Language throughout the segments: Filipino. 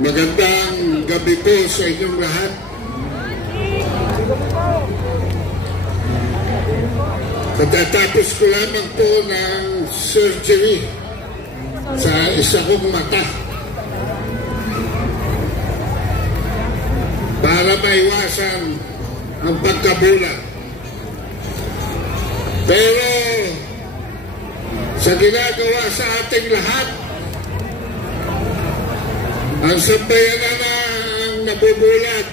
Magandang gabi po sa inyong lahat. Katatapos ko lamang po ng surgery sa isa kong mata para maiwasan ang pagkabulag. Pero sa ginagawa sa ating lahat, ang sambayanan na ang nabubulat.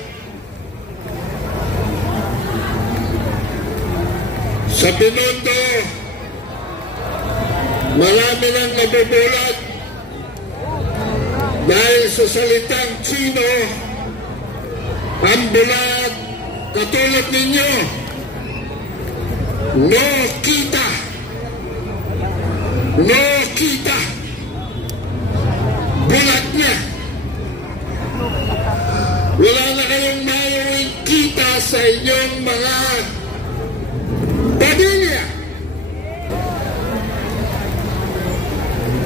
Sa Binondo, marami nang nabubulat dahil sa salitang Chino, ang bulag katulad ninyo, no kita. No kita. Bulat na. Wala na kayong mayroong kita sa inyong mga pamilya.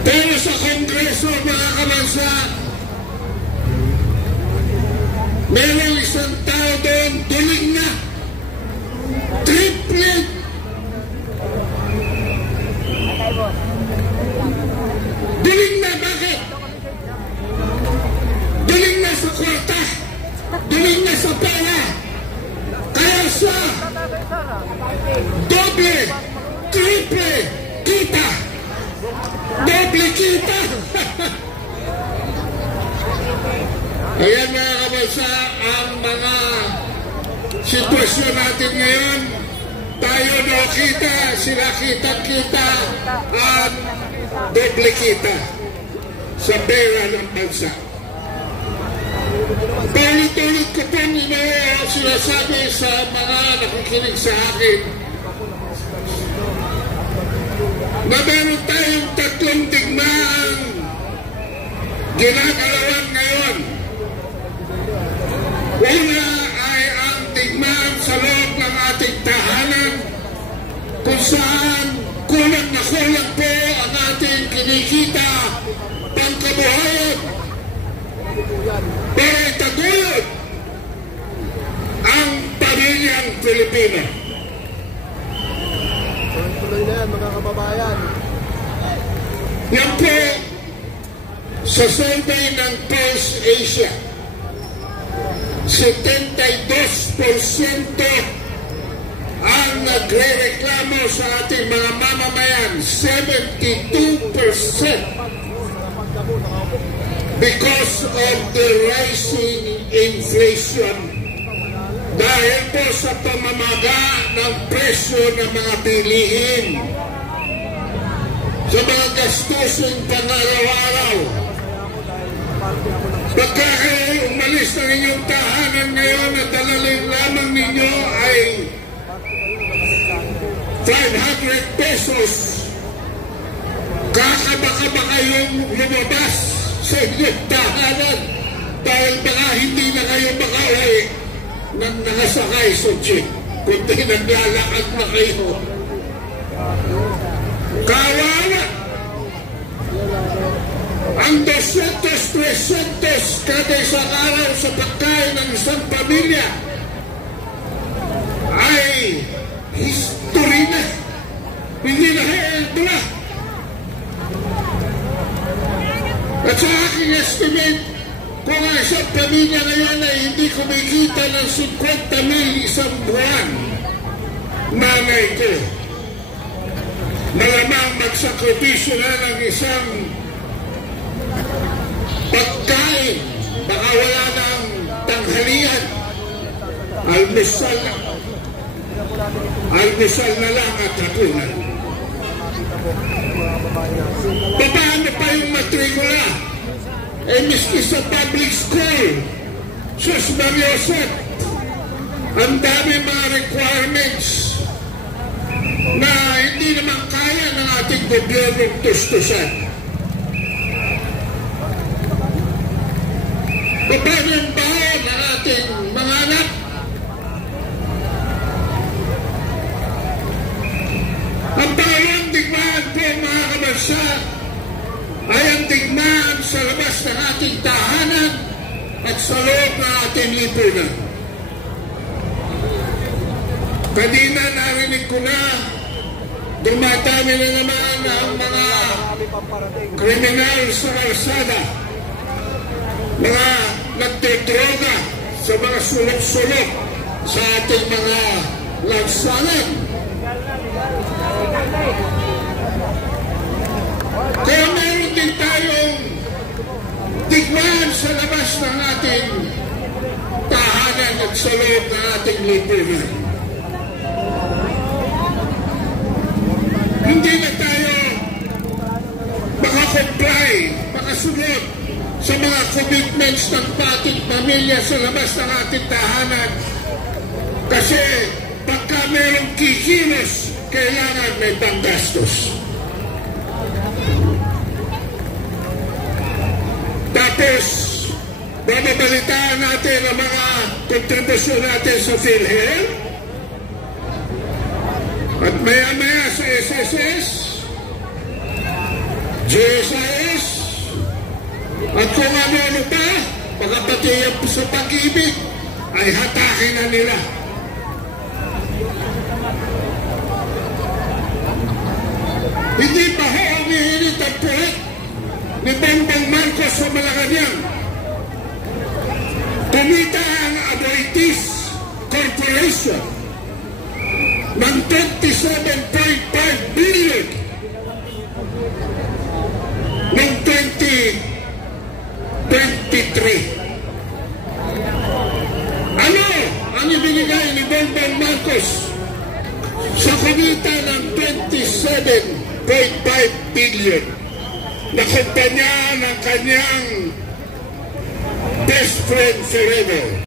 Pero sa Kongreso, mga kabansa, mayroong isang tao doon, duling na. Triplet. Duling na, bakit? Duling na sa kwarta. Duling na sa pera. Kaya siya, doble, triple, kita. Doble kita. Ayan mga kabansa, ang mga sitwasyon natin ngayon. Tayo no kita, sila kita-kita, at doble kita sa pera ng bansa. Paulit-ulit ko po sinasabi sa mga nakikinig sa akin na meron tayong tatlong digmaan ginagalawan ngayon. Una ay ang digmaan sa loob ng ating tahanan kung saan kulang na kulang po ang ating kinikita pangkabuhayan. Para itaguyod ang pamilyang Pilipino. Tuloy na yan, mga kababayan. Yan po sa survey ng Pulse Asia, 72% ang nagre-reklamo sa ating mga mamamayan. 72% because of the rising inflation. Dahil po sa pamamaga ng presyo ng mga bilihin, sa mga gastusin pang-araw-araw. Pagka kayo umalis ng inyong tahanan ngayon at dalalin lamang ninyo ay 500 pesos, kakabaka kayong lumabas sa inyong tahanan dahil baka hindi na kayo makauwi nang nakasakay sa jeep, kundi naglalakad na kayo. Kawawa! Ang 200-300 kada isang araw sa pagkain ng isang pamilya ay history na. Hindi na heldo na. At sa aking estimate, kung ang isang pamilya ngayon ay hindi kumikita ng 50,000 isang buwan, nanay ko, malamang magsakripisyo na ng isang pagkain, baka wala ng tanghalian, almusal na lang at hapunan. Paano pa yung matrikula? Miski sa public school, sus Mariosep, ang dami mga requirements na hindi naman kaya ng ating gobyernong tustusan. Paano yung baon ng ating mga anak? Ang bawang digmaan po mga kabansa ay ang digmaan sa sa loob ng ating lipunan. Kanina narinig ko na dumadami na naman ang mga kriminal sa kalsada, mga nagdodroga sa mga sulok-sulok sa ating mga lansanan. Kaya meron din tayong tignan sa labas ng ating tahanan at sa loob ng ating lipunan. Hindi na tayo makakomply, makasunod sa mga commitments ng ating pamilya sa labas ng ating tahanan. Kasi pagka mayroong kikilos, kailangan may panggastos. Tapos, bababalitaan natin ang mga kontribusyon natin sa PhilHealth. At maya-maya sa SSS, GSIS, at kung ano-ano pa, pagkapati sa pag-ibig, ay hatakin na nila. Hindi pa ho ang nihilit ang puwet ni Bongbong Marcos sa Malacanang. Kumita ang Aboitiz Corporation ng 27.5 billion noong 2023. Ano ang ibinigay ni Bongbong Marcos sa kumita ng 27.5 billion na kumpanya ng kanyang best friend forever?